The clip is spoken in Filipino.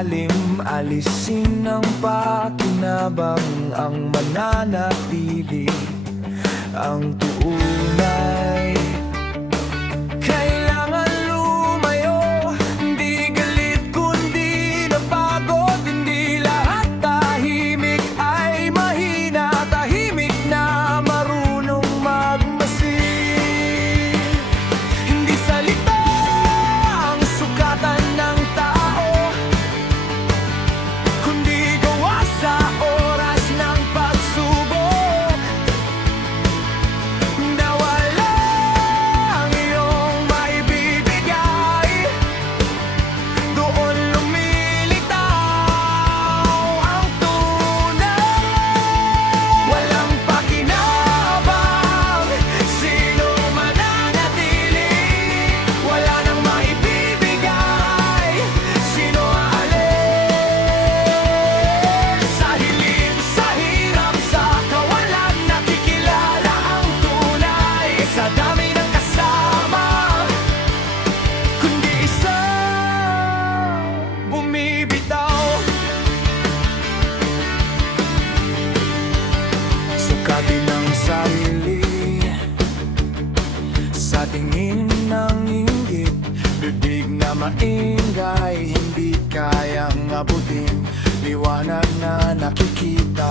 ilalim, alisin ng pakinabang. Ang mananatili, ang tunay. Kailangan lumayo, hindi galit kundi napagod. Hindi lahat tahimik ay mahina, tahimik na marunong magmasid. Hindi salita ang sukatan ng tao, kundi gawa sa oras ng pagsubok. Na walang iyong maibibigay, doon lumilitaw ang tunay. Walang pakinabang sino mananatili, wala nang maibibigay sino aalis. Sa hiling, sa hirap, sa kawalan, nakikilala ang tunay. Sa dami ng kasama, kundi isa bumibitaw. Sukatin ang sarili sa tingin ng inggit, bibig na maingay, hindi kayang abutin liwanag na nakikita.